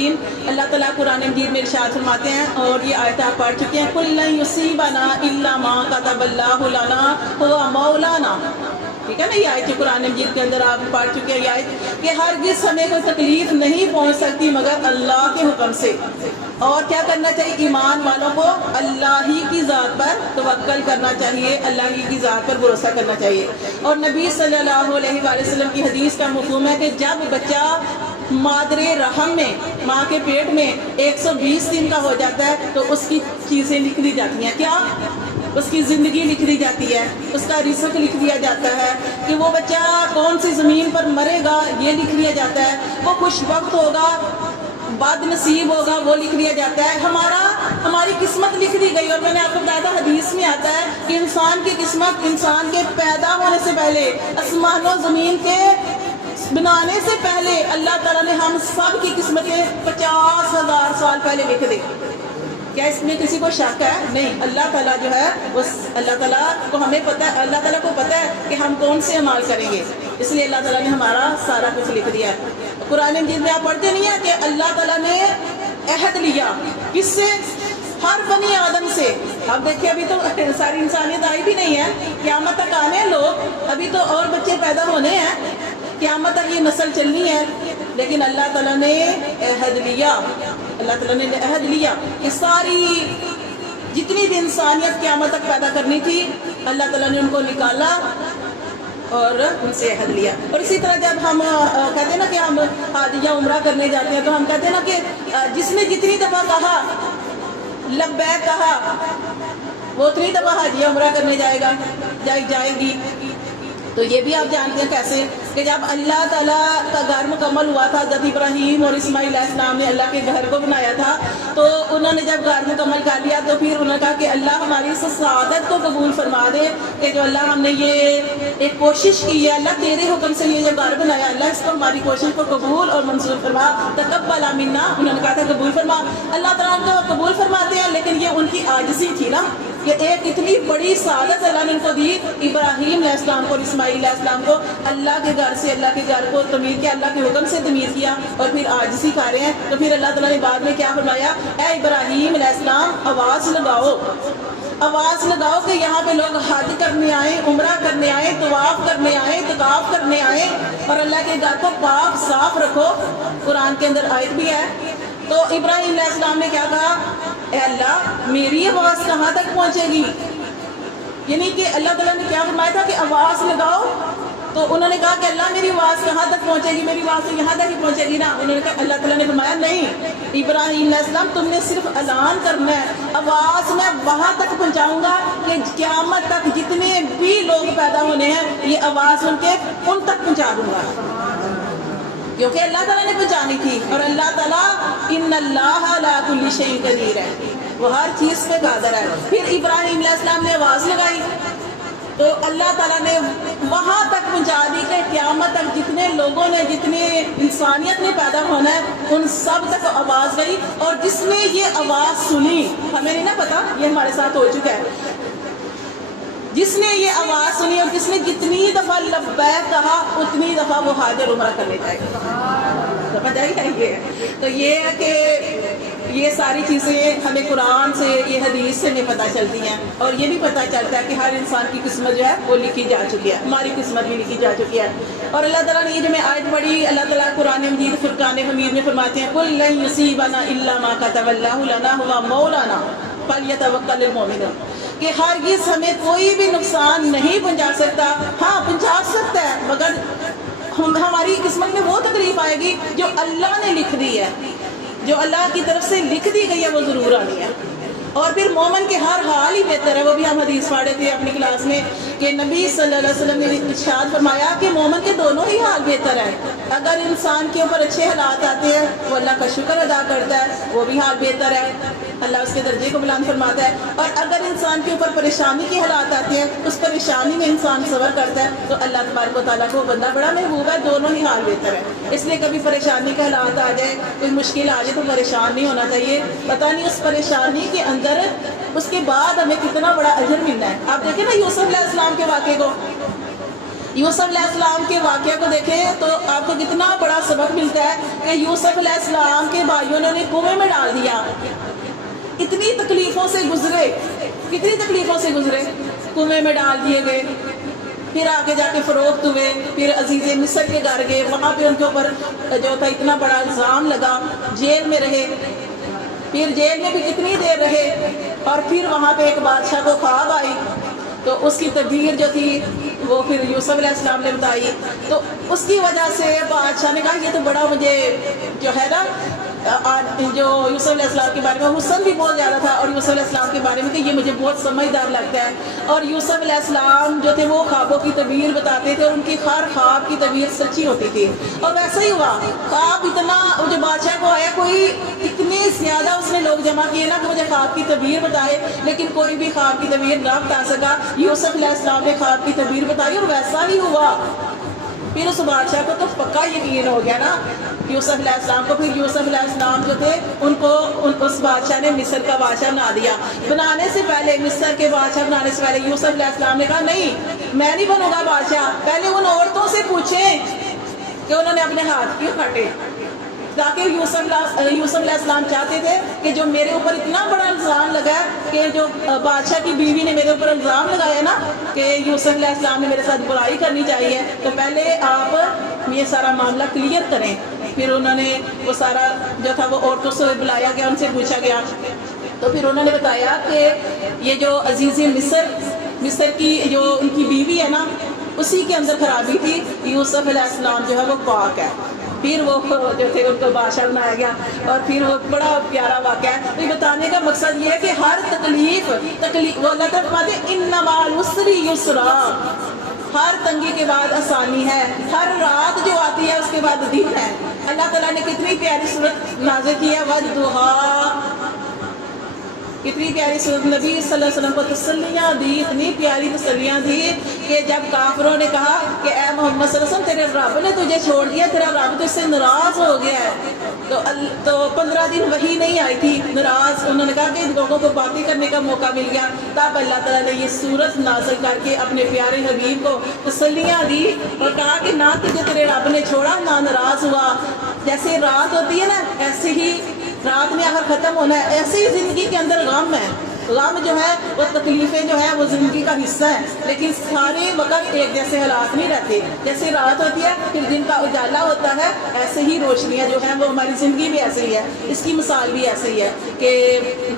الرحیم۔ اللہ تعالیٰ قرآن مجید میں ارشاد فرماتے ہیں، اور یہ آیت آپ پڑھ چکے ہیں، قُل لَن يُصِيبَنَا إِلَّا مَا كَتَبَ اللَّهُ لَنَا هُوَ مَوْلَانَا۔ ٹھیک ہے نا، یہ آیت جو قرآن مجید کے اندر آپ پڑھ چکے ہیں، یہ آیت کہ ہرگز ہمیں کوئی تکلیف نہیں پہنچ سکتی مگر اللہ کے حکم سے۔ اور کیا کرنا چاہیے؟ ایمان والوں کو اللہ ہی کی ذات پر توکل کرنا چاہیے، اللہ ہی کی ذات پر بھروسہ کرنا چاہیے۔ اور نبی صلی اللہ علیہ وآلہ وسلم کی حدیث کا مفہوم ہے کہ جب بچہ مادر رحم میں، ماں کے پیٹ میں 120 دن کا ہو جاتا ہے تو اس کی چیزیں لکھ دی جاتی ہیں۔ کیا؟ اس کی زندگی لکھ دی جاتی ہے، اس کا رزق لکھ دیا جاتا ہے، کہ وہ بچہ کون سی زمین پر مرے گا یہ لکھ دیا جاتا ہے، وہ خوش وقت ہوگا بد نصیب ہوگا وہ لکھ دیا جاتا ہے، ہماری قسمت لکھ دی گئی۔ اور میں نے آپ کو بتایا تھا حدیث میں آتا ہے کہ انسان کی قسمت انسان کے پیدا ہونے سے پہلے، آسمان و زمین کے بنانے سے پہلے اللہ تعالیٰ نے ہم سب کی قسمتیں 50,000 سال پہلے لکھ دی۔ کیا اس میں کسی کو شک ہے؟ نہیں، اللہ تعالیٰ جو ہے اللہ تعالیٰ کو ہمیں پتہ ہے، اللہ تعالیٰ کو پتہ ہے کہ ہم کون سے اعمال کریں گے، اس لیے اللہ تعالیٰ نے ہمارا سارا کچھ لکھ دیا ہے۔ قرآن مجید میں آپ پڑھتے نہیں ہیں کہ اللہ تعالیٰ نے عہد لیا، کس سے؟ ہر بنی آدم سے۔ اب دیکھیں ابھی تو ساری انسانیت آئی بھی نہیں ہے، قیامت تک آنے ہیں لوگ، ابھی تو اور بچے پیدا ہونے ہیں، قیامت تک یہ نسل چلنی ہے، لیکن اللہ تعالیٰ نے عہد لیا، اللہ تعالیٰ نے عہد لیا کہ ساری جتنی بھی انسانیت قیامت تک پیدا کرنی تھی اللہ تعالیٰ نے ان کو نکالا اور ان سے عہد لیا۔ اور اسی طرح جب ہم کہتے ہیں نا کہ ہم حج یا عمرہ کرنے جاتے ہیں تو ہم کہتے ہیں نا کہ جس نے جتنی دفعہ کہا لبیک کہا وہ اتنی دفعہ حج یا عمرہ کرنے جائے گی۔ تو یہ بھی آپ جانتے ہیں کیسے کہ جب اللہ تعالیٰ کا گھر مکمل ہوا تھا، حضرت ابراہیم اور اسماعیل علیہ السلام نے اللہ کے گھر کو بنایا تھا، تو انہوں نے جب گھر مکمل کر لیا تو پھر انہوں نے کہا کہ اللہ ہماری اس سعادت کو قبول فرما دے کہ جو اللہ ہم نے یہ ایک کوشش کی ہے، اللہ تیرے حکم سے یہ جو گھر بنایا، اللہ اس کو ہماری کوشش کو قبول اور منظور فرما، تقبل منا، انہوں نے کہا تھا قبول فرما۔ اللہ تعالیٰ نے تو قبول فرماتے ہیں، لیکن یہ ان کی عاجزی تھی نا کہ ایک اتنی بڑی سعادت اللہ نے ان کو دی، ابراہیم علیہ السلام کو اور اسماعیل علیہ السلام کو اللہ کے گھر سے، اللہ کے گھر کو تعمیر کیا، اللہ کے حکم سے تعمیر کیا، اور پھر عاجزی کھا رہے ہیں۔ تو پھر اللہ تعالیٰ نے بعد میں کیا فرمایا؟ اے ابراہیم علیہ السلام آواز لگاؤ کہ یہاں پہ لوگ حج کرنے آئیں، عمرہ کرنے آئیں، طواف کرنے آئیں، اعتکاف کرنے آئیں، اور اللہ کے گھر کو پاک صاف رکھو۔ قرآن کے اندر آیت بھی ہے۔ تو ابراہیم علیہ السلام نے کیا کہا؟ اے اللہ میری آواز کہاں تک پہنچے گی؟ یعنی کہ اللہ تعالیٰ نے کیا فرمایا تھا کہ آواز لگاؤ، تو انہوں نے کہا کہ اللہ میری آواز کہاں تک پہنچے گی؟ میری آواز تو یہاں تک ہی پہنچے گی نا۔ انہوں نے کہا، اللہ تعالیٰ نے فرمایا نہیں ابراہیم علیہ السلام تم نے صرف اعلان کرنا ہے، آواز میں وہاں تک پہنچاؤں گا کہ قیامت تک جتنے بھی لوگ پیدا ہونے ہیں یہ آواز ان تک پہنچا دوں گا، کیونکہ اللہ تعالیٰ نے پہنچانی تھی۔ اور اللہ تعالیٰ ان اللہ علی کل شیء قدیر ہے، وہ ہر چیز پہ قادر ہے۔ پھر ابراہیم علیہ السلام نے آواز لگائی تو اللہ تعالیٰ نے وہاں تک پہنچا دی کہ قیامت تک جتنے لوگوں نے، جتنے انسانیت نے پیدا ہونا ہے ان سب تک آواز گئی۔ اور جس نے یہ آواز سنی، ہمیں نہیں نا پتا، یہ ہمارے ساتھ ہو چکا ہے، جس نے یہ آواز سنی اور جس نے جتنی دفعہ لبیک کہا اتنی دفعہ وہ حج اور عمرہ کرنے جائے گا۔ سمجھ آئی ہے یہ؟ تو یہ ہے کہ یہ ساری چیزیں ہمیں قرآن سے، یہ حدیث سے ہمیں پتہ چلتی ہیں، اور یہ بھی پتہ چلتا ہے کہ ہر انسان کی قسمت جو ہے وہ لکھی جا چکی ہے، ہماری قسمت بھی لکھی جا چکی ہے۔ اور اللہ تعالیٰ نے یہ جو میں آیت پڑھی، اللہ تعالیٰ قرآن مجید فرقان حمید میں فرماتے ہیں قُل لَن يُصِيبَنَا إِلَّا مَا كَتَبَ اللَّهُ لَنَا هُوَ مَوْلَانَا فَلْيَتَوَكَّلِ الْمُؤْمِنُونَ، کہ ہرگز ہمیں کوئی بھی نقصان نہیں پہنچا سکتا، ہاں پہنچا سکتا ہے مگر ہماری قسمت میں وہ تکلیف آئے گی جو اللہ نے لکھ دی ہے، جو اللہ کی طرف سے لکھ دی گئی ہے وہ ضرور آنی ہے۔ اور پھر مومن کے ہر حال ہی بہتر ہے، وہ بھی ہم حدیث پڑھے تھے اپنی کلاس میں کہ نبی صلی اللہ علیہ وسلم نے ارشاد فرمایا کہ مومن کے دونوں ہی حال بہتر ہے۔ اگر انسان کے اوپر اچھے حالات آتے ہیں وہ اللہ کا شکر ادا کرتا ہے، وہ بھی حال بہتر ہے، اللہ اس کے درجے کو بلند فرماتا ہے۔ اور اگر انسان کے اوپر پریشانی کے حالات آتے ہیں، اس پریشانی میں انسان صبر کرتا ہے تو اللہ تبارک و تعالیٰ کو بندہ بڑا محبوب ہے، دونوں ہی حال بہتر ہے۔ اس لیے کبھی پریشانی کے حالات آ جائے، کوئی مشکل آ جائے تو پریشان نہیں ہونا چاہیے، پتہ نہیں اس پریشانی کے اندر اس کے بعد ہمیں کتنا بڑا اجر ملنا ہے۔ آپ دیکھیں نا یوسف علیہ السلام کے واقعے کو، یوسف علیہ السلام کے واقعہ کو دیکھیں تو آپ کو کتنا بڑا سبق ملتا ہے کہ یوسف علیہ السلام کے بھائیوں نے انہیں کنویں میں ڈال دیا. اتنی تکلیفوں سے گزرے, کتنی تکلیفوں سے گزرے, کنویں میں ڈال دیے گئے, پھر آگے جا کے فروخت ہوئے, پھر عزیز مصر کے گھر گئے, وہاں پہ ان کے اوپر جو تھا اتنا بڑا الزام لگا, جیل میں رہے, پھر جیل میں بھی کتنی دیر رہے, اور پھر وہاں پہ ایک بادشاہ کو خواب آئی تو اس کی تدبیر جو تھی وہ پھر یوسف علیہ السلام نے بتائی. تو اس کی وجہ سے بادشاہ نے کہا یہ تو بڑا مجھے جو ہے نا جو یوسف علیہ السلام کے بارے میں حسن بھی بہت زیادہ تھا, اور یوسف علیہ السلام کے بارے میں کہ یہ مجھے بہت سمجھدار لگتا ہے. اور یوسف علیہ السلام جو تھے وہ خوابوں کی تعبیر بتاتے تھے, اور ان کی ہر خواب کی تعبیر سچی ہوتی تھی. اور ویسا ہی ہوا, خواب اتنا جو بادشاہ کو آیا, کوئی اتنے زیادہ اس نے لوگ جمع کیے نا کہ مجھے خواب کی تعبیر بتائے, لیکن کوئی بھی خواب کی تعبیر نہ بتا سکا. یوسف علیہ السلام نے خواب کی تعبیر بتائی اور ویسا ہی ہوا. پھر اس بادشاہ کو تو پکا یقین ہو گیا نا یوسف علیہ السلام کو. پھر یوسف علیہ السلام جو تھے ان کو اس بادشاہ نے مصر کا بادشاہ بنا دیا. بنانے سے پہلے, مصر کے بادشاہ بنانے سے پہلے یوسف علیہ السلام نے کہا نہیں میں نہیں بنوں گا بادشاہ, پہلے ان عورتوں سے پوچھیں کہ انہوں نے اپنے ہاتھ کیوں کاٹے. تاکہ یوسف علیہ السلام چاہتے تھے کہ جو میرے اوپر اتنا بڑا الزام لگا ہے, کہ جو بادشاہ کی بیوی نے میرے اوپر الزام لگایا نا کہ یوسف علیہ السلام نے میرے ساتھ برائی کرنی چاہیے, تو پہلے آپ یہ سارا معاملہ کلیئر کریں. پھر انہوں نے وہ سارا جو تھا وہ عورتوں سے بلایا گیا, ان سے پوچھا گیا, تو پھر انہوں نے بتایا کہ یہ جو عزیز مصر کی جو ان کی بیوی ہے نا اسی کے اندر خرابی تھی, یوسف علیہ السلام جو ہے وہ پاک ہے. پھر وہ جو تھے ان کو بادشاہ بنایا گیا, اور پھر وہ بڑا پیارا واقعہ ہے. تو بتانے کا مقصد یہ ہے کہ ہر تکلیف وہ اللہ تعالیٰ فرماتے ہیں ان مع العسر یسرا, ہر تنگی کے بعد آسانی ہے, ہر رات جو آتی ہے اس کے بعد دن ہے. اللہ تعالیٰ نے کتنی پیاری صورت نازل کی ہے, والضحیٰ, کتنی پیاری صورت, نبی صلی اللہ علیہ وسلم کو تسلیاں دی, اتنی پیاری تسلیاں دی کہ جب کافروں نے کہا کہ اے محمد صلی اللہ علیہ وسلم تیرے رب نے تجھے چھوڑ دیا, تیرا رب تو اس سے ناراض ہو گیا ہے, تو 15 دن وحی نہیں آئی تھی, ناراض. انہوں نے کہا کہ ان لوگوں کو باتیں کرنے کا موقع مل گیا, تب اللہ تعالیٰ نے یہ صورت نازل کر کے اپنے پیارے حبیب کو تسلیاں دی اور کہا کہ نہ تجھے تیرے رب نے چھوڑا, نہ ناراض ہوا. جیسے رات ہوتی ہے نا ایسے ہی رات میں آخر ختم ہونا ہے, ایسے ہی زندگی کے اندر غم ہے. غم جو ہے وہ تکلیفیں جو ہیں وہ زندگی کا حصہ ہیں, لیکن سارے وقت ایک جیسے حالات نہیں رہتے. جیسے رات ہوتی ہے پھر دن کا اجالا ہوتا ہے, ایسے ہی روشنیاں جو ہیں وہ ہماری زندگی بھی ایسے ہی ہے. اس کی مثال بھی ایسے ہی ہے کہ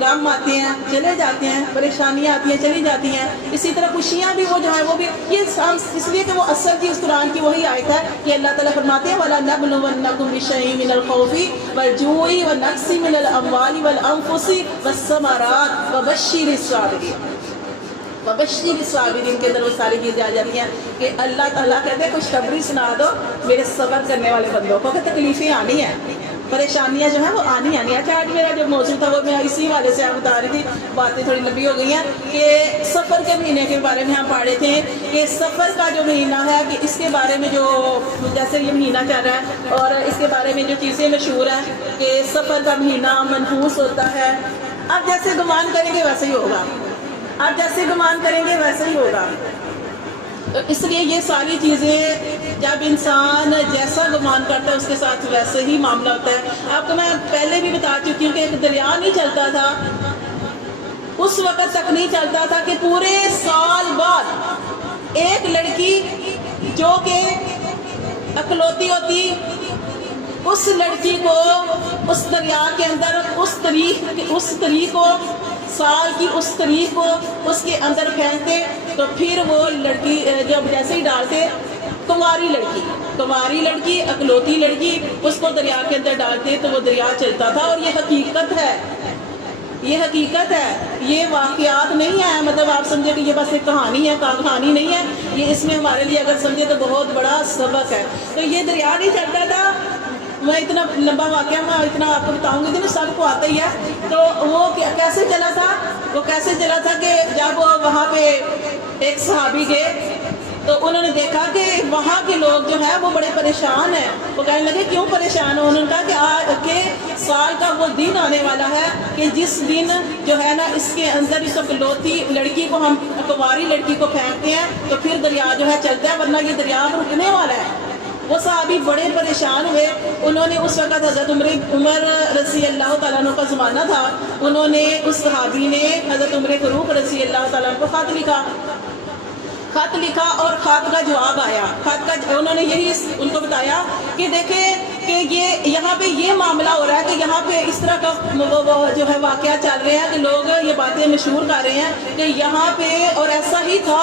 غم آتے ہیں چلے جاتے ہیں, پریشانیاں آتی ہیں چلی جاتی ہیں, اسی طرح خوشیاں بھی وہ جو ہیں وہ بھی, یہ اس لیے کہ وہ اصل کی اس قرآن کی وہی آیت ہے کہ اللہ تعالیٰ فرماتے ہیں وَلَنَبْلُوَنَّكُمْ بِشَيْءٍ مِّنَ الْخَوْفِ وَالْجُوعِ وَالنَّقْصِ مِّنَ الْأَمْوَالِ وَالْأَنفُسِ وَالثَّمَرَاتِ وَبَشِّرِ الصابرین کے اندر وہ ساری چیزیں آ جاتی ہیں کہ اللہ تعالیٰ کہتے ہیں خوشخبری سنا دو میرے صبر کرنے والے بندوں کو, کہ تکلیفیں آنی ہیں, پریشانیاں جو ہیں وہ آنی ہیں. اچھا آج میرا جو موضوع تھا وہ میں اسی والے سے آپ بتا رہی تھی, باتیں تھوڑی لمبی ہو گئی ہیں, کہ سفر کے مہینے کے بارے میں ہم پڑھے تھے کہ سفر کا جو مہینہ ہے کہ اس کے بارے میں جو جیسے یہ مہینہ چل رہا ہے اور اس کے بارے میں جو چیزیں مشہور ہیں کہ سفر کا مہینہ منحوس ہوتا ہے. آپ جیسے گمان کریں گے ویسے ہی ہوگا, آپ جیسے گمان کریں گے ویسے ہی ہوگا. تو اس لیے یہ ساری چیزیں جب انسان جیسا گمان کرتا ہے اس کے ساتھ ویسے ہی معاملہ ہوتا ہے. آپ کو میں پہلے بھی بتا چکی ہوں کہ ایک دریا نہیں چلتا تھا, اس وقت تک نہیں چلتا تھا کہ پورے سال بعد ایک لڑکی جو کہ اکلوتی ہوتی, اس لڑکی کو اس دریا کے اندر اس تاریخ کو سال کی اس تاریخ کو اس کے اندر پھینکتے, تو پھر وہ لڑکی جب جیسے ہی ڈالتے, کماری لڑکی اکلوتی لڑکی اس کو دریا کے اندر ڈالتے تو وہ دریا چلتا تھا. اور یہ حقیقت ہے, یہ حقیقت ہے, یہ واقعات نہیں ہے. مطلب آپ سمجھے کہ یہ بس ایک کہانی ہے, کہانی نہیں ہے یہ, اس میں ہمارے لیے اگر سمجھے تو بہت بڑا سبق ہے. تو یہ دریا نہیں چلتا تھا, میں اتنا لمبا واقعہ میں اتنا آپ کو بتاؤں گی تو سب کو آتا ہی ہے. تو وہ کیسے چلا تھا, وہ کیسے چلا تھا کہ جب وہ وہاں پہ ایک صحابی گئے تو انہوں نے دیکھا کہ وہاں کے لوگ جو ہیں وہ بڑے پریشان ہیں. وہ کہنے لگے کیوں پریشان ہو, انہوں نے کہا کہ سال کا وہ دن آنے والا ہے کہ جس دن جو ہے نا اس کے اندر اس اکلوتی لڑکی کو ہم کنواری لڑکی کو پھینکتے ہیں تو پھر دریا جو ہے چلتا ہے، ورنہ یہ دریا رکنے والا ہے۔ وہ صحابی بڑے پریشان ہوئے، انہوں نے اس وقت حضرت عمر رضی اللہ تعالیٰ عنہ کا زمانہ تھا، انہوں نے اس صحابی نے حضرت عمر فاروق رضی اللہ تعالیٰ عنہ کو خط لکھا اور خط کا جواب آیا۔ خط کا انہوں نے یہی ان کو بتایا کہ دیکھیں کہ یہ یہاں پہ یہ معاملہ ہو رہا ہے کہ یہاں پہ اس طرح کا جو ہے واقعہ چل رہے ہیں کہ لوگ یہ باتیں مشہور کر رہے ہیں کہ یہاں پہ، اور ایسا ہی تھا،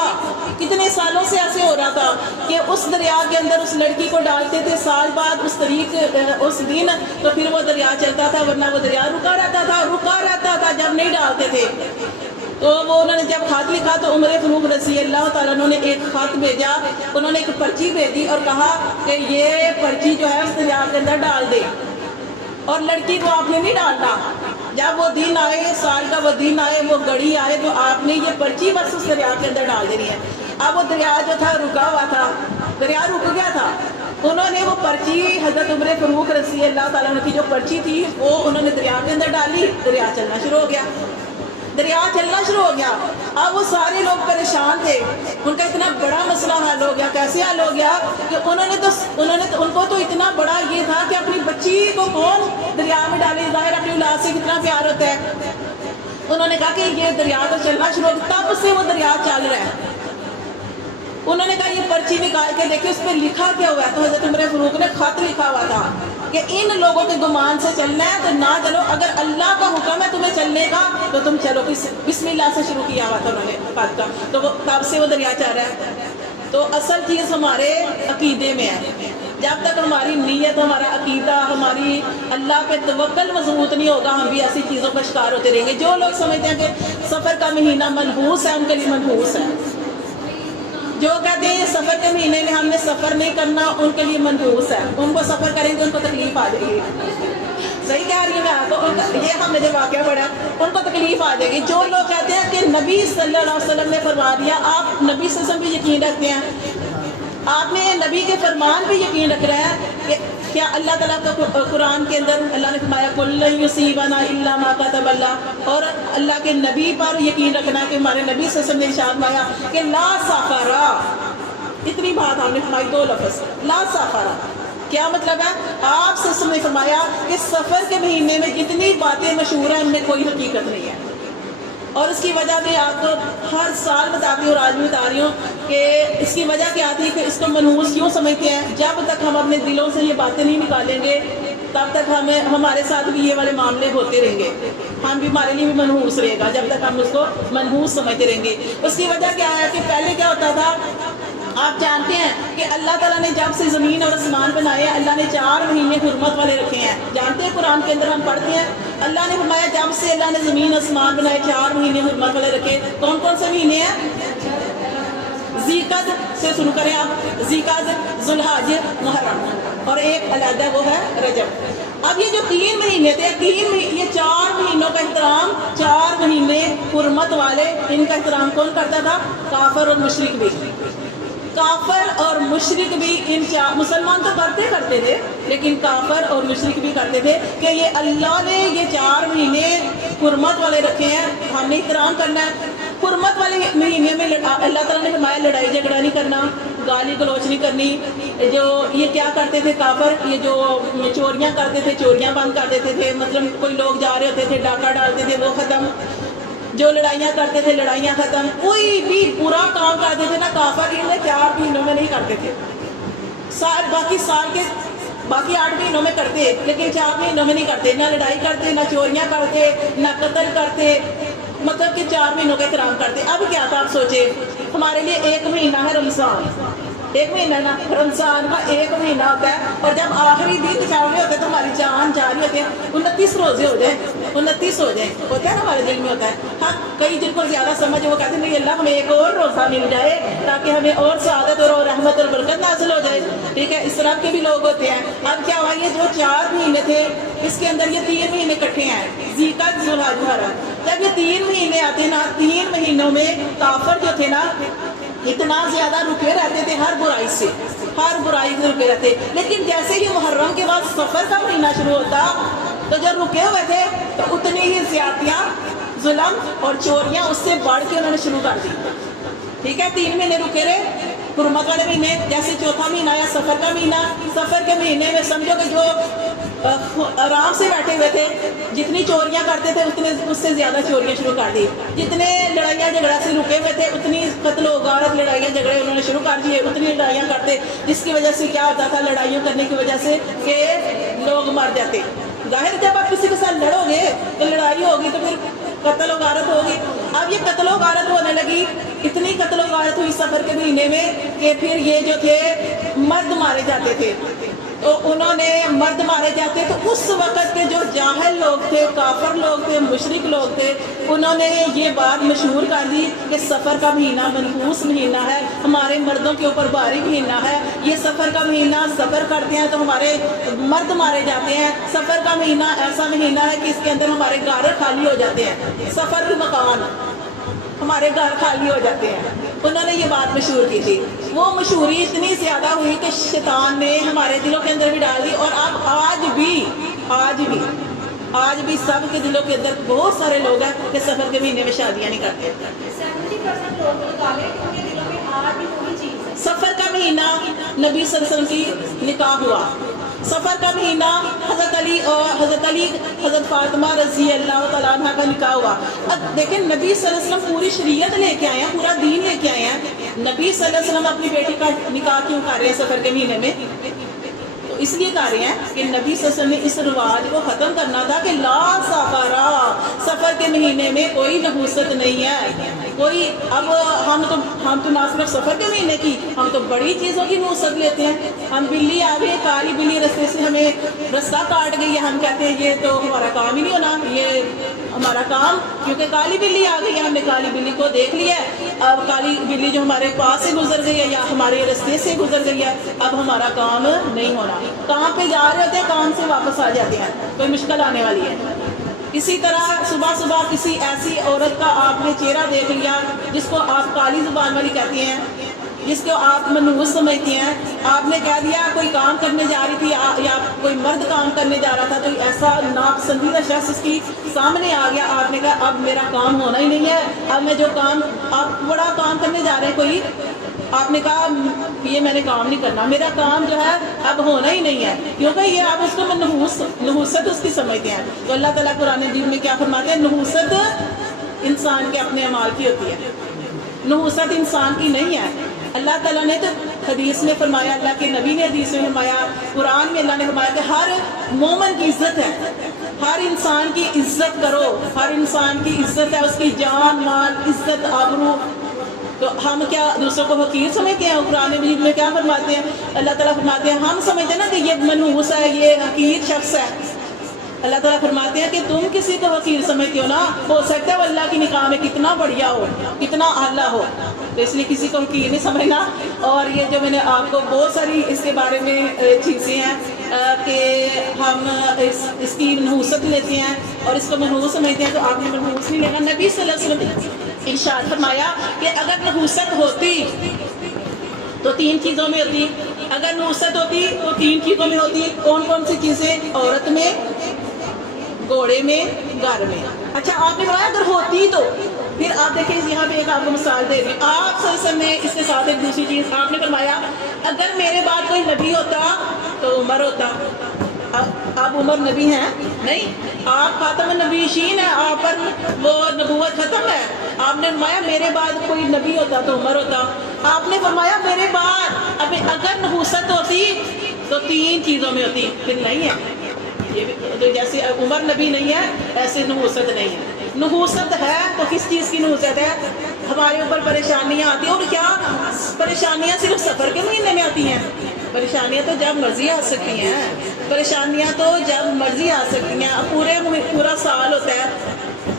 کتنے سالوں سے ایسے ہو رہا تھا کہ اس دریا کے اندر اس لڑکی کو ڈالتے تھے، سال بعد اس دن تو پھر وہ دریا چلتا تھا، ورنہ وہ دریا رکا رہتا تھا جب نہیں ڈالتے تھے۔ تو وہ انہوں نے جب خط لکھا تو عمر فاروق رضی اللہ تعالیٰ عنہ نے ایک خط بھیجا، انہوں نے ایک پرچی بھیجی اور کہا کہ یہ پرچی جو ہے اس دریا کے اندر ڈال دے، اور لڑکی کو آپ نے نہیں ڈالنا۔ جب وہ دن آئے، سال کا وہ دن آئے، وہ گھڑی آئے، تو آپ نے یہ پرچی بس اس دریا کے اندر ڈال دینی ہے۔ اب وہ دریا جو تھا رکا ہوا تھا، دریا رک گیا تھا، انہوں نے وہ پرچی حضرت عمر فاروق رضی اللہ تعالیٰ عنہ کی جو پرچی تھی وہ انہوں نے دریا کے اندر ڈالی، دریا چلنا شروع ہو گیا۔ اب وہ سارے لوگ پریشان تھے، ان کا اتنا بڑا مسئلہ حل ہو گیا۔ کیسے حل ہو گیا کہ ان کو تو اتنا بڑا یہ تھا کہ اپنی بچی کو کون دریا میں ڈالے، ظاہر اپنی اولاد سے کتنا پیار ہوتا ہے۔ انہوں نے کہا کہ یہ دریا تو چلنا شروع ہو گیا، تب سے وہ دریا چل رہا ہے۔ انہوں نے کہا یہ پرچی نکال کے دیکھیں اس پہ لکھا کیا ہوا ہے، تو حضرت عمر فاروق نے خط لکھا ہوا تھا کہ ان لوگوں کے گمان سے چلنا ہے تو نہ چلو، اگر اللہ کا حکم ہے تمہیں چلنے کا تو تم چلو۔ بسم اللہ سے شروع کیا ہوا تھا انہوں نے خط کا، تو وہ تب سے وہ دریا چل رہا ہے۔ تو اصل چیز ہمارے عقیدے میں ہے، جب تک ہماری نیت، ہمارا عقیدہ، ہماری اللہ پہ توکل مضبوط نہیں ہوگا، ہم بھی ایسی چیزوں کا شکار ہوتے رہیں گے۔ جو لوگ سمجھتے ہیں کہ سفر کا مہینہ منحوس ہے، ان کے لیے منحوس ہے۔ جو کہتے ہیں سفر کے مہینے میں ہم نے سفر نہیں کرنا، ان کے لیے منحوس ہے، ان کو سفر کریں گے ان کو تکلیف آ جائے گی۔ صحیح کہہ رہی ہوں میں، یہ ہم نے جو واقعہ پڑھا ان کو تکلیف آ جائے گی۔ جو لوگ کہتے ہیں کہ نبی صلی اللہ علیہ وسلم نے فرما دیا، آپ نبی صلی اللہ علیہ وسلم پہ یقین رکھتے ہیں، آپ نے نبی کے فرمان پہ یقین رکھ رہے ہیں کہ کیا اللہ تعالیٰ کا قرآن کے اندر اللہ نے فرمایا قُل لَن يُصِيبَنَا إِلَّا مَا كَتَبَ اللَّهُ، اور اللہ کے نبی پر یقین رکھنا ہے کہ ہمارے نبی صلی اللہ علیہ وسلم نے ارشاد فرمایا کہ لا سفرا، اتنی بات آپ نے فرمائی، دو لفظ لا سفرا، کیا مطلب ہے؟ آپ صلی اللہ علیہ وسلم نے فرمایا کہ سفر کے مہینے میں جتنی باتیں مشہور ہیں ان میں کوئی حقیقت نہیں ہے، اور اس کی وجہ بھی آپ کو ہر سال بتاتی ہوں اور آج بھی بتا رہی ہوں کہ اس کی وجہ کیا تھی کہ اس کو منحوس کیوں سمجھتے ہیں۔ جب تک ہم اپنے دلوں سے یہ باتیں نہیں نکالیں گے تب تک ہمارے ساتھ بھی یہ والے معاملے ہوتے رہیں گے، ہم بھی، ہمارے لیے بھی منحوس رہے گا جب تک ہم اس کو منحوس سمجھتے رہیں گے۔ اس کی وجہ کیا ہے کہ پہلے کیا ہوتا تھا، آپ جانتے ہیں کہ اللہ تعالیٰ نے جب سے زمین اور آسمان بنائے ہیں، اللہ نے 4 مہینے حرمت والے رکھے ہیں۔ جانتے ہیں قرآن کے اندر ہم پڑھتے ہیں اللہ نے فرمایا جب سے اللہ نے زمین آسمان بنائے 4 مہینے حرمت والے رکھے۔ کون کون سے مہینے ہیں؟ ذیقعدہ سے شروع کریں آپ، ذیقعدہ، ذوالحج، محرم، اور ایک علیحدہ وہ ہے رجب۔ اب یہ جو 3 مہینے تھے، یہ 4 مہینوں کا احترام، 4 مہینے حرمت والے، ان کا احترام کون کرتا تھا؟ کافر اور مشرک بھی۔ کافر اور مشرک بھی ان مسلمان تو کرتے تھے لیکن کافر اور مشرک بھی کرتے تھے کہ یہ اللہ نے یہ 4 مہینے حرمت والے رکھے ہیں، ہم نے احترام کرنا ہے۔ حرمت والے مہینے میں اللہ تعالیٰ نے فرمایا لڑائی جھگڑا نہیں کرنا، گالی گلوچ نہیں کرنی۔ جو یہ کیا کرتے تھے کافر، یہ جو چوریاں کرتے تھے چوریاں بند کر دیتے تھے، مطلب کوئی لوگ جا رہے ہوتے تھے ڈاکہ ڈالتے تھے وہ ختم، جو لڑائیاں کرتے تھے لڑائیاں ختم، کوئی بھی برا کام کرتے تھے نا کافر ان 4 مہینوں میں نہیں کرتے تھے، باقی 8 مہینوں میں کرتے لیکن 4 مہینوں میں نہیں کرتے، نہ لڑائی کرتے، نہ چوریاں کرتے، نہ قتل کرتے، مطلب کہ 4 مہینوں کا احترام کرتے۔ اب کیا تھا آپ سوچے، ہمارے لیے 1 مہینہ ہے رمضان، 1 مہینہ نا رمضان کا 1 مہینہ ہوتا ہے، اور جب آخری دن چل رہے ہوتے ہیں تو ہماری جان جا رہی ہوتی ہے، 29 روزے ہو جائیں، 29 ہو جائیں، ہوتا ہے نا ہمارے دل میں ہوتا ہے۔ ہاں کئی جن کو زیادہ سمجھ وہ کہتے ہیں نہیں اللہ ہمیں ایک اور روزہ مل جائے تاکہ ہمیں اور سعادت اور رحمت اور برکت حاصل ہو جائے، ٹھیک ہے، اس طرح کے بھی لوگ ہوتے ہیں۔ اب کیا ہوا، یہ جو 4 مہینے تھے اس کے اندر یہ 3 مہینے اکٹھے ہیں، ذیقعدہ، ذوالحج، محرم۔ جب یہ 3 مہینے آتے نا، 3 مہینوں میں کافر جو تھے نا اتنا زیادہ رکے رہتے تھے ہر برائی سے رکے رہتے، لیکن جیسے ہی محرم کے بعد سفر کا مہینہ شروع ہوتا تو جو رکے ہوئے تھے تو اتنی ہی زیادتیاں، ظلم اور چوریاں اس سے بڑھ کے انہوں نے شروع کر دی. ٹھیک ہے، 3 مہینے رکے رہے حرمت والے مہینے. جیسے چوتھا مہینہ آیا سفر کا مہینہ، سفر کے مہینے میں سمجھو کہ جو آرام سے بیٹھے ہوئے تھے جتنی چوریاں کرتے تھے اس سے زیادہ چوریاں شروع کر دی. جتنے لڑائیاں جھگڑا سے رکے ہوئے تھے اتنی قتل و غارت لڑائیاں جھگڑے انہوں نے شروع کر دیے. اتنی لڑائیاں کرتے جس کی وجہ سے کیا ہوتا تھا، لڑائیوں کرنے کی وجہ سے کہ لوگ مر جاتے. ظاہر جب آپ کسی کے ساتھ لڑو گے تو لڑائی ہوگی تو پھر قتل و غارت ہوگی. اب یہ قتل و غارت ہونے لگی، اتنی قتل و غارت ہوئی سفر کے مہینے میں کہ پھر یہ جو تھے مرد مارے جاتے تھے. تو انہوں نے مرد مارے جاتے تو اس وقت کے جو جاہل لوگ تھے، کافر لوگ تھے، مشرک لوگ تھے، انہوں نے یہ بات مشہور کر دی کہ سفر کا مہینہ منحوس مہینہ ہے، ہمارے مردوں کے اوپر بھاری مہینہ ہے. یہ سفر کا مہینہ سفر کرتے ہیں تو ہمارے مرد مارے جاتے ہیں. سفر کا مہینہ ایسا مہینہ ہے کہ اس کے اندر ہمارے گھر خالی ہو جاتے ہیں. سفر المکان، ہمارے گھر خالی ہو جاتے ہیں. انہوں نے یہ بات مشہور کی تھی. وہ مشہوری اتنی زیادہ ہوئی کہ شیطان نے ہمارے دلوں کے اندر بھی ڈال دی. اور اب آج بھی سب کے دلوں کے اندر بہت سارے لوگ ہیں کہ سفر کے مہینے میں شادیاں نہیں کرتے. 70% لوگ نکالے کہ ان کے دلوں میں آج بھی وہی چیز ہے. سفر کا مہینہ نبی صلی اللہ علیہ وسلم کی نکاح ہوا. سفر کا مہینہ حضرت علی حضرت فاطمہ رضی اللہ تعالیٰ عنہ کا نکاح ہوا. اب دیکھیں نبی صلی اللہ علیہ وسلم پوری شریعت لے کے آئے ہیں، پورا دین لے کے آئے ہیں. نبی صلی اللہ علیہ وسلم اپنی بیٹی کا نکاح کیوں کر رہے ہیں سفر کے مہینے میں؟ تو اس لیے کر رہے ہیں کہ نبی صلی اللہ علیہ وسلم نے اس رواج کو ختم کرنا تھا کہ لا سفرا، سفر کے مہینے میں کوئی نحوست نہیں ہے. کوئی اب ہم تو نہ صرف سفر کے مہینے کی، ہم تو بڑی چیزوں کی نحوست لیتے ہیں. ہم بلی آ گئی، کالی بلی رستے سے ہمیں رستہ کاٹ گئی ہے، ہم کہتے ہیں یہ تو ہمارا کام ہی نہیں ہونا، یہ ہمارا کام کیونکہ کالی بلی آ گئی ہے، ہم نے کالی بلی کو دیکھ لیا ہے. اب کالی بلی جو ہمارے پاس سے گزر گئی ہے یا ہمارے رستے سے گزر گئی ہے، اب ہمارا کام نہیں ہونا. کام پہ جا رہے ہوتے ہیں، کام سے واپس آ جاتے ہیں، کوئی مشکل آنے والی ہے. اسی طرح صبح کسی ایسی عورت کا آپ نے چہرہ دیکھ لیا جس کو آپ کالی زبان والی کہتے ہیں، جس کو آپ منحوس سمجھتے ہیں. آپ نے کہہ دیا کوئی کام کرنے جا رہی تھی یا کوئی مرد کام کرنے جا رہا تھا تو ایسا ناپسندیدہ شخص اس کی سامنے آ گیا. آپ نے کہا اب میرا کام ہونا ہی نہیں ہے، اب میں جو کام، آپ بڑا کام کرنے جا رہے ہیں کوئی، آپ نے کہا یہ میں نے کام نہیں کرنا، میرا کام جو ہے اب ہونا ہی نہیں ہے، کیونکہ یہ آپ اس کو نحوست اس کی سمجھتے ہیں. تو اللہ تعالیٰ قرآن مجید میں کیا فرماتے ہیں؟ نحوست انسان کے اپنے اعمال کی ہوتی ہے، نحوست انسان کی نہیں ہے. اللہ تعالیٰ نے تو حدیث میں فرمایا، اللہ کے نبی نے حدیث میں فرمایا، قرآن میں اللہ نے فرمایا کہ ہر مومن کی عزت ہے، ہر انسان کی عزت کرو، ہر انسان کی عزت ہے، اس کی جان مال عزت آبرو. تو ہم کیا دوسروں کو حقیر سمجھتے ہیں؟ قرآن مجید میں کیا فرماتے ہیں؟ اللہ تعالیٰ فرماتے ہیں، ہم سمجھتے ہیں نا کہ یہ منحوس ہے، یہ حقیر شخص ہے. اللہ تعالیٰ فرماتے ہیں کہ تم کسی کو حقیر سمجھتے ہو نا، ہو سکتا ہے وہ اللہ کی نکاح میں کتنا بڑھیا ہو، کتنا اعلیٰ ہو، تو اس لیے کسی کو حقیر نہیں سمجھنا. اور یہ جو میں نے آپ کو بہت ساری اس کے بارے میں چیزیں ہیں کہ ہم اس کی نحوست لیتے ہیں اور اس کو منحوس سمجھتے ہیں، تو آپ نے منحوس نہیں لینا. نبی صلی اللہ علیہ وسلم نے ارشاد فرمایا کہ اگر نحوست ہوتی تو 3 چیزوں میں ہوتی. اگر نحوست ہوتی تو 3 چیزوں میں ہوتی. کون کون سی چیزیں؟ عورت میں، گھوڑے میں، گھر میں. اچھا آپ نے فرمایا اگر ہوتی تو پھر آپ دیکھیں یہاں پہ ایک آپ کو مثال دے رہی. آپ صلی اللہ علیہ وسلم نے اس کے ساتھ ایک دوسری چیز آپ نے فرمایا اگر میرے بعد کوئی نبی ہوتا تو عمر ہوتا. آپ عمر نبی ہیں نہیں، آپ خاتم النبیین ہیں، آپ پر وہ نبوت ختم ہے. آپ نے فرمایا میرے بعد کوئی نبی ہوتا تو عمر ہوتا. آپ نے فرمایا میرے بعد اب اگر نحوست ہوتی تو 3 چیزوں میں ہوتی، پھر نہیں ہے. یہ جیسے عمر نبی نہیں ہے ایسے نحوست نہیں ہے. نحوست ہے تو کس چیز کی نحوست ہے؟ ہمارے اوپر پریشانیاں آتی ہیں. اور کیا پریشانیاں صرف سفر کے مہینے میں آتی ہیں؟ پریشانیاں تو جب مرضی آ سکتی ہیں، پریشانیاں تو جب مرضی آ سکتی ہیں. پورا سال ہوتا ہے،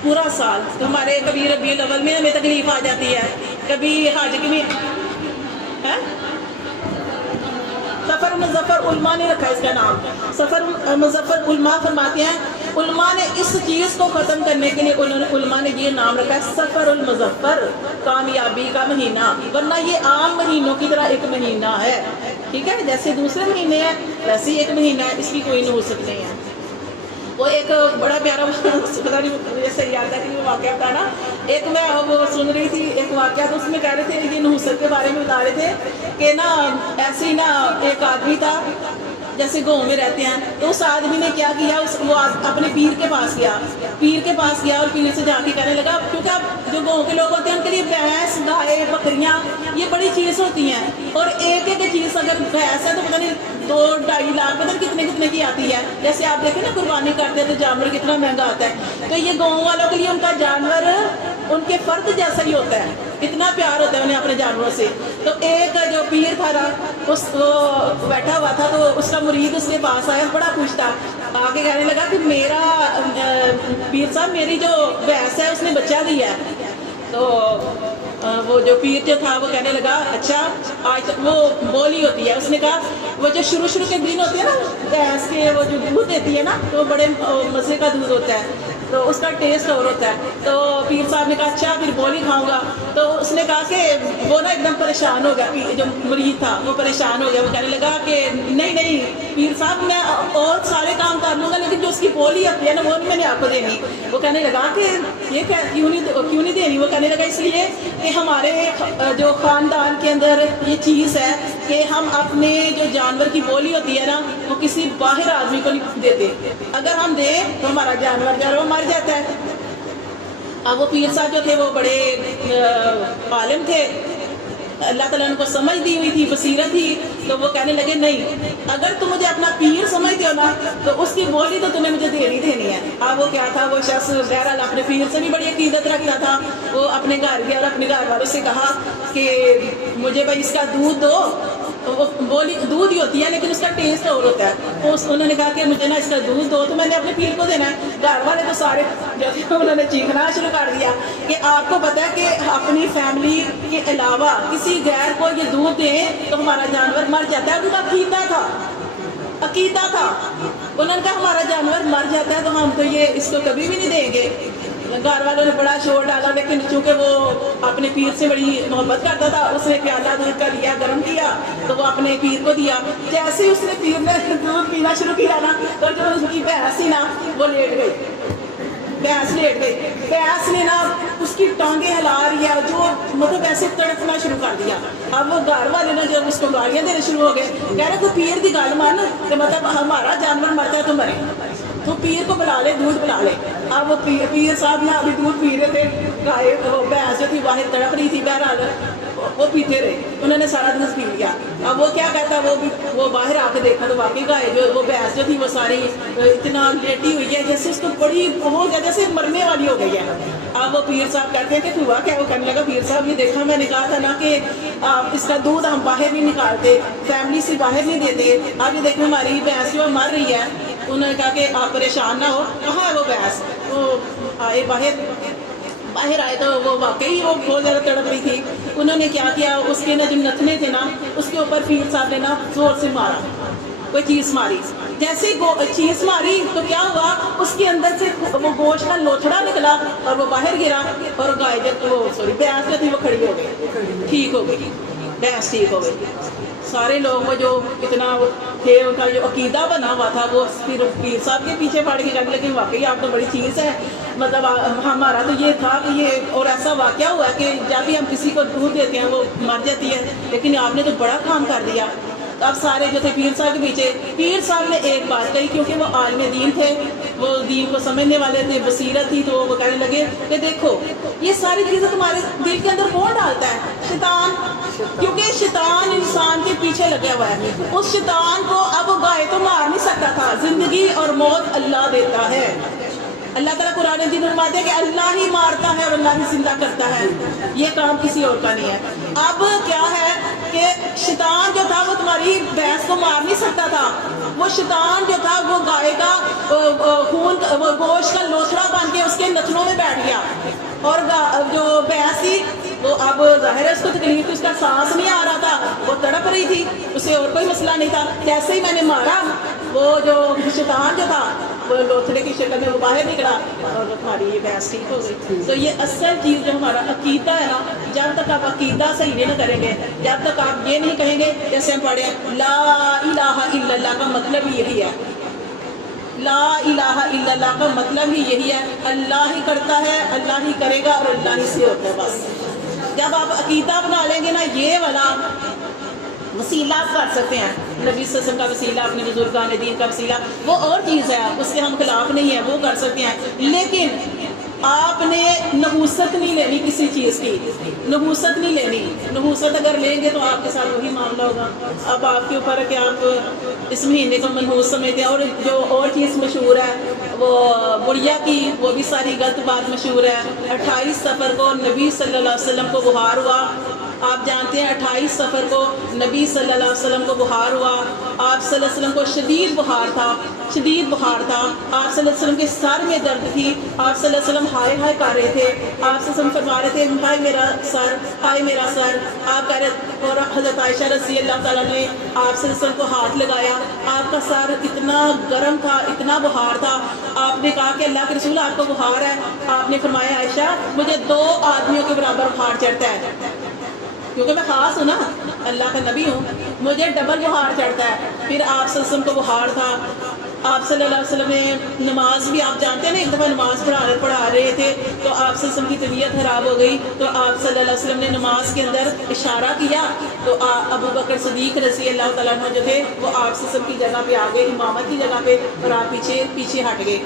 پورا سال. تو ہمارے کبھی ربیع الاول میں ہمیں تکلیف آ جاتی ہے، کبھی حج کی میں سفر مظفر علماء نے رکھا اس کا نام. سفر مظفر علماء فرماتے ہیں علماء نے اس چیز کو ختم کرنے کے لیے علماء نے یہ نام رکھا ہے سفر المظفر، کامیابی کا مہینہ. ورنہ یہ عام مہینوں کی طرح ایک مہینہ ہے، ٹھیک ہے، جیسے دوسرے مہینے ہیں ویسے ایک مہینہ ہے، اس کی کوئی نحوست نہیں ہے. وہ ایک بڑا پیارا پتا نہیں مجھے صحیح یاد ہے کہ وہ واقعہ تھا نا. ایک میں وہ سن رہی تھی ایک واقعہ، تو اس میں کہہ رہے تھے یہ نحوست کے بارے میں بتا رہے تھے کہ نا ایسے ہی نا ایک آدمی تھا جیسے گاؤں میں رہتے ہیں، تو اس آدمی نے کیا کیا، وہ اپنے پیر کے پاس گیا، اور پیر سے جا کے کہنے لگا، کیونکہ اب جو گاؤں کے لوگ ہوتے ہیں ان کے لیے بھینس گائے بکریاں یہ بڑی چیز ہوتی ہیں، اور ایک چیز اگر بھینس ہے تو پتہ نہیں 2-2.5 لاکھ پتہ نہیں کتنے کی آتی ہے. جیسے آپ دیکھیں نا قربانی کرتے ہیں تو جانور کتنا مہنگا آتا ہے، تو یہ گاؤں والوں کے لیے ان کا جانور ان کے فرد جیسا ہی ہوتا ہے، اتنا پیار ہوتا ہے انہیں اپنے جانوروں سے. تو ایک جو پیر تھا نا وہ بیٹھا ہوا تھا، تو اس کا مرید اس کے پاس آیا، بڑا خوش تھا، آگے کہنے لگا کہ میرا پیر صاحب میری جو بھینس ہے اس نے بچہ دیا ہے. تو وہ جو پیر جو تھا وہ کہنے لگا اچھا آج وہ بولی ہوتی ہے، اس نے کہا وہ جو شروع کے دن ہوتے ہیں نا بھینس کے، وہ جو دودھ دیتی ہے نا تو وہ بڑے مزے کا دودھ ہوتا ہے، تو اس کا ٹیسٹ اور ہوتا ہے. تو پیر صاحب نے کہا اچھا پھر بولی کھاؤں گا. تو اس نے کہا کہ وہ نا ایک دم پریشان ہو گیا، جو مرید تھا وہ پریشان ہو گیا، وہ کہنے لگا کہ نہیں پیر صاحب میں اور سارے کام کر لوں گا لیکن جو اس کی بولی ہوتی ہے نا وہ نہیں میں نے آپ کو دینی. وہ کہنے لگا کہ یہ کیوں نہیں دینی؟ وہ کہنے لگا اس لیے کہ ہمارے جو خاندان کے اندر یہ چیز ہے کہ ہم اپنے جو جانور کی بولی ہوتی ہے نا وہ کسی باہر آدمی کو نہیں دیتے، اگر ہم دیں تو ہمارا جانور جو ہے وہ مر جاتا ہے. اب وہ پیر صاحب جو تھے وہ بڑے عالم تھے، اللہ تعالیٰ نے کو سمجھ دی ہوئی تھی، بصیرت تھی، تو وہ کہنے لگے نہیں اگر تم مجھے اپنا پیر سمجھتے ہو نا تو اس کی بولی تو تمہیں مجھے دینی ہے. اب وہ کیا تھا، وہ شخص بہرحال اپنے پیر سے بھی بڑی عقیدت رکھتا تھا، وہ اپنے گھر گیا اور اپنے گھر والوں سے کہا کہ مجھے بھائی اس کا دودھ دو. وہ بولی دودھ ہی ہوتی ہے لیکن اس کا ٹیسٹ اور ہوتا ہے. تو انہوں نے کہا کہ مجھے نا اس کا دودھ دو، تو میں نے اپنے پیر کو دینا ہے. گھر والے تو سارے جو انہوں نے چیخنا شروع کر دیا کہ آپ کو پتہ ہے کہ اپنی فیملی کے علاوہ کسی غیر کو یہ دودھ دیں تو ہمارا جانور مر جاتا ہے. ان کا عقیدہ تھا. انہوں نے کہا ہمارا جانور مر جاتا ہے تو ہم تو یہ اس کو کبھی بھی نہیں دیں گے. گھر والوں نے بڑا شور ڈالا، لیکن چونکہ وہ اپنے پیر سے بڑی محبت کرتا تھا، اس نے پیالہ دودھ کا لیا، گرم کیا تو وہ اپنے پیر کو دیا. جیسے ہی اس نے پیر نے دودھ پینا شروع کیا نا تو جو اس کی بھینس تھی نا وہ لیٹ گئی. بھینس نے نا اس کی ٹانگیں ہلا رہی ہے، جو مطلب ایسے تڑپنا شروع کر دیا. اب وہ گھر والے نے جب اس کو گالیاں دینے شروع ہو گئے، کہہ رہے تو پیر کی گل مان کہ مطلب ہمارا جانور مرتا ہے تو مرے، تو پیر کو بلا لے، دودھ پلا لے. اب وہ پیر صاحب یہاں بھی دودھ پی رہے تھے، گائے وہ بھینس جو تھی باہر تڑپ رہی تھی، بہرحال وہ پیتے رہے، انہوں نے سارا دودھ پی لیا. اب وہ کیا کہتا ہے، وہ باہر آ کے دیکھا تو واقعی گائے جو وہ بھینس جو تھی وہ ساری اتنا لیٹی ہوئی ہے جیسے اس کو بڑی ہو گیا، جیسے مرنے والی ہو گئی ہے. اب وہ پیر صاحب کہتے ہیں کہ ہوا کیا؟ وہ کہنے لگا پیر صاحب یہ دیکھا میں نے کہا تھا نا کہ اس کا دودھ ہم باہر نہیں نکالتے، فیملی سے باہر نہیں دیتے، اب یہ دیکھیں ہماری بھینس جو مر رہی ہے. انہوں نے کہا کہ آپ پریشان نہ ہو. کہاں ہے وہ بھینس؟ وہ آئے باہر آئے تو وہ واقعی وہ بہت زیادہ تڑپ رہی تھی. انہوں نے کیا اس کے نا جو نتنے تھے نا اس کے اوپر پیر صاحب نے نا زور سے مارا، کوئی چیز ماری. جیسے چیز ماری تو کیا ہوا، اس کے اندر سے وہ گوشت کا لوتھڑا نکلا اور وہ باہر گرا، اور گائے بھینس جو تھی وہ کھڑی ہو گئی، ٹھیک ہو گئی، بھینس ٹھیک ہو گئی. سارے لوگ وہ جو اتنا تھے ان کا جو عقیدہ بنا ہوا تھا وہ پھر پیر صاحب کے پیچھے پڑ کے کہنے لگے واقعی آپ تو بڑی چیز ہے، مطلب ہمارا تو یہ تھا کہ یہ اور ایسا واقعہ ہوا ہے کہ جب بھی ہم کسی کو دودھ دیتے ہیں وہ مر جاتی ہے، لیکن آپ نے تو بڑا کام کر دیا. اب سارے جو تھے پیر صاحب کے پیچھے، پیر صاحب نے ایک بات کہی کیونکہ وہ عالم دین تھے، وہ دین کو سمجھنے والے تھے، بصیرت تھی، تو وہ کہنے لگے کہ دیکھو یہ ساری چیزیں تمہارے دل کے اندر کون ڈالتا ہے؟ شیطان. کیونکہ شیطان انسان کے پیچھے لگا ہوا ہے. اس شیطان کو اب وہ گائے تو مار نہیں سکتا تھا، زندگی اور موت اللہ دیتا ہے. اللہ تعالیٰ قرآن مجید میں فرماتے ہیں کہ اللہ ہی مارتا ہے اور اللہ ہی زندہ کرتا ہے، یہ کام کسی اور کا نہیں ہے. اب کیا ہے کہ شیطان جو تھا وہ تمہاری بھینس کو مار نہیں سکتا تھا، وہ شیطان جو تھا وہ گائے کا خون وہ گوشت کا لوتھڑا بن کے اس کے نتنوں میں بیٹھ گیا، اور جو بھینس تھی وہ اب ظاہر ہے اس کو تکلیف تھی، اس کا سانس نہیں آ رہا تھا، وہ تڑپ رہی تھی، اسے اور کوئی مسئلہ نہیں تھا. جیسے ہی میں نے مارا وہ جو شیطان جو تھا وہ لوتھڑے کی شکل میں وہ باہر نکلا اور ہماری یہ بھینس ٹھیک ہو گئی. تو یہ اصل چیز جو ہمارا عقیدہ ہے نا، جب تک آپ عقیدہ صحیح نہیں کریں گے، جب تک آپ یہ نہیں کہیں گے جیسے ہم پڑھے لا الہ الا اللہ کا مطلب یہی ہے، لا الہ الا اللہ کا مطلب ہی یہی ہے، اللہ ہی کرتا ہے، اللہ ہی کرے گا اور اللہ ہی سے ہوتا ہے بس۔ جب آپ عقیدہ بنا لیں گے نا یہ والا، وسیلہ آپ کر سکتے ہیں، نبی صلی اللہ علیہ وسلم کا وسیلہ، اپنے بزرگان دین کا وسیلہ، وہ اور چیز ہے، اس کے ہم خلاف نہیں ہیں، وہ کر سکتے ہیں، لیکن آپ نے نحوست نہیں لینی کسی چیز کی، نحوست نہیں لینی۔ نحوست اگر لیں گے تو آپ کے ساتھ وہی معاملہ ہوگا۔ اب آپ کے اوپر ہے کہ آپ اس مہینے کو منحوس سمجھتے ہیں، اور جو اور چیز مشہور ہے وہ بڑھیا کی، وہ بھی ساری غلط بات مشہور ہے۔ 28 صفر کو نبی صلی اللہ علیہ وسلم کو بخار ہوا، آپ جانتے ہیں 28 صفر کو نبی صلی اللہ علیہ وسلم کو بخار ہوا، آپ صلی اللہ علیہ وسلم کو شدید بخار تھا، شدید بخار تھا، آپ صلی اللہ علیہ وسلم کے سر میں درد تھی، آپ صلی اللہ علیہ وسلم ہائے ہائے کر رہے تھے، آپ صلی اللہ علیہ وسلم فرما رہے تھے ہائے میرا سر، ہائے میرا سر، آپ کہہ رہے، اور حضرت عائشہ رضی اللہ تعالیٰ نے آپ صلی اللہ علیہ وسلم کو ہاتھ لگایا، آپ کا سر اتنا گرم تھا، اتنا بخار تھا، آپ نے کہا کہ اللہ کے رسول آپ کو بخار ہے، آپ نے فرمایا عائشہ مجھے 2 آدمیوں کے برابر بخار چڑھتا ہے، کیونکہ میں خاص ہوں نا، اللہ کا نبی ہوں، مجھے ڈبل بخار چڑھتا ہے۔ پھر آپ صلی اللہ علیہ وسلم کو بخار تھا، آپ صلی اللہ علیہ وسلم نے نماز بھی، آپ جانتے ہیں نا ایک دفعہ نماز پڑھا رہے تھے تو آپ صلی اللہ علیہ وسلم کی طبیعت خراب ہو گئی، تو آپ صلی اللہ علیہ وسلم نے نماز کے اندر اشارہ کیا، تو ابو بکر صدیق رضی اللہ تعالیٰ عنہ جو تھے وہ آپ صلی اللہ علیہ وسلم کی جگہ پہ آ گئے، امامت کی جگہ پہ، اور آپ پیچھے ہٹ گئے۔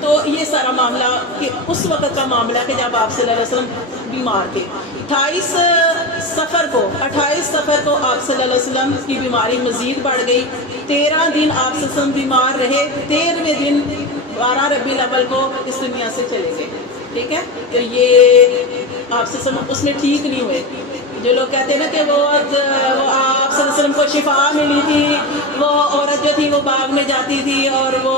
تو یہ سارا معاملہ کہ اس وقت کا معاملہ کہ جب آپ صلی اللہ علیہ وسلم بیمار تھے۔ 28 صفر کو آپ صلی اللہ علیہ وسلم کی بیماری مزید بڑھ گئی، 13 دن آپ صلی اللہ علیہ وسلم بیمار رہے، 13ویں دن 12 ربیع الاول کو اس دنیا سے چلے گئے، ٹھیک ہے۔ تو یہ آپ صلی اللہ علیہ وسلم اس میں ٹھیک نہیں ہوئے۔ جو لوگ کہتے ہیں نا کہ وہ آپ صلی اللہ علیہ وسلم کو شفا ملی تھی، وہ عورت جو تھی وہ باغ میں جاتی تھی اور وہ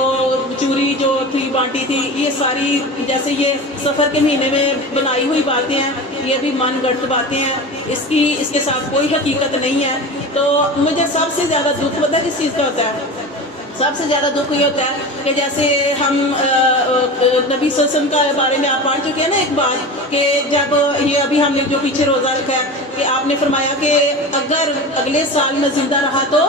چوری جو تھی بانٹی تھی، یہ ساری جیسے یہ سفر کے مہینے میں بنائی ہوئی باتیں ہیں، یہ بھی من گھڑت باتیں ہیں، اس کے ساتھ کوئی حقیقت نہیں ہے۔ تو مجھے سب سے زیادہ دکھ پتہ ہے کس چیز کا ہوتا ہے؟ سب سے زیادہ دکھ یہ ہوتا ہے کہ جیسے ہم نبی صلی اللہ علیہ وسلم کا بارے میں آپ پڑھ چکے ہیں نا ایک بات، کہ جب یہ ابھی ہم نے جو پیچھے روزہ رکھا ہے کہ آپ نے فرمایا کہ اگر اگلے سال میں زندہ رہا تو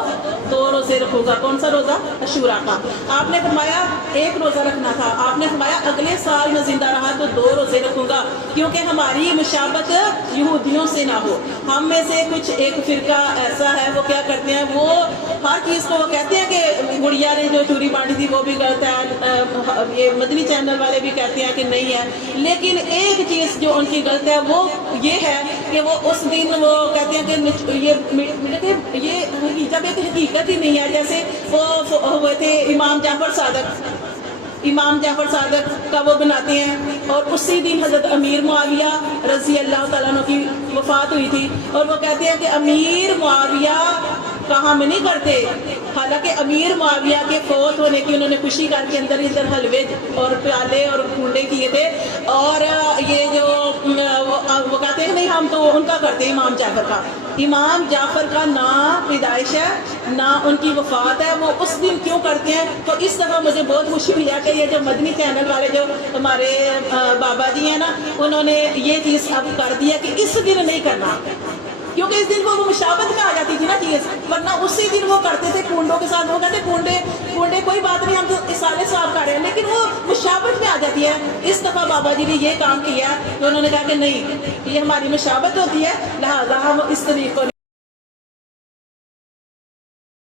2 روزے رکھوں گا۔ کون سا روزہ؟ عاشوراء کا۔ آپ نے فرمایا 1 روزہ رکھنا تھا، آپ نے فرمایا اگلے سال میں زندہ رہا تو 2 روزے رکھوں گا، کیونکہ ہماری مشابت یہودیوں سے نہ ہو۔ ہم میں سے کچھ ایک فرقہ ایسا ہے وہ کیا کرتے ہیں، وہ ہر چیز کو وہ کہتے ہیں کہ گڑیا نے جو چوری بانٹی تھی وہ بھی غلط ہے، یہ مدنی چینل والے بھی کہتے ہیں کہ نہیں ہے، لیکن ایک چیز جو ان کی غلط ہے وہ یہ ہے کہ وہ اس دن وہ کہتے ہیں کہ یہ جب ایک حقیقت ہی نہیں ہے، جیسے وہ ہوئے تھے امام جعفر صادق کا وہ بناتے ہیں، اور اسی دن حضرت امیر معاویہ رضی اللہ تعالیٰ عنہ کی وفات ہوئی تھی، اور وہ کہتے ہیں کہ امیر معاویہ کا ہم نہیں کرتے، حالانکہ امیر معاویہ کے فوت ہونے کی انہوں نے خوشی کر کے اندر حلوے اور پیالے اور کھونڈے کیے تھے، اور یہ جو وہ کہتے ہیں نہیں ہم تو ان کا کرتے ہیں امام جعفر کا نہ پیدائش ہے نہ ان کی وفات ہے، وہ اس دن کیوں کرتے ہیں؟ تو اس دفعہ مجھے بہت خوشی ہوئی ہے کہ یہ جو مدنی چینل والے جو ہمارے بابا جی ہیں نا، انہوں نے یہ چیز اب کر دیا کہ اس دن نہیں کرنا، کیونکہ اس دن وہ مشابت میں آ جاتی تھی نا چیز، ورنہ اسی دن وہ کرتے تھے کنڈوں کے ساتھ، وہ کہتے کنڈے کوئی بات نہیں، ہم تو اسالے صاف کر رہے ہیں، لیکن وہ مشابت میں آ جاتی ہے۔ اس دفعہ بابا جی نے یہ کام کیا کہ انہوں نے کہا کہ نہیں، یہ ہماری مشابت ہوتی ہے، لہٰذا ہم اس طریقے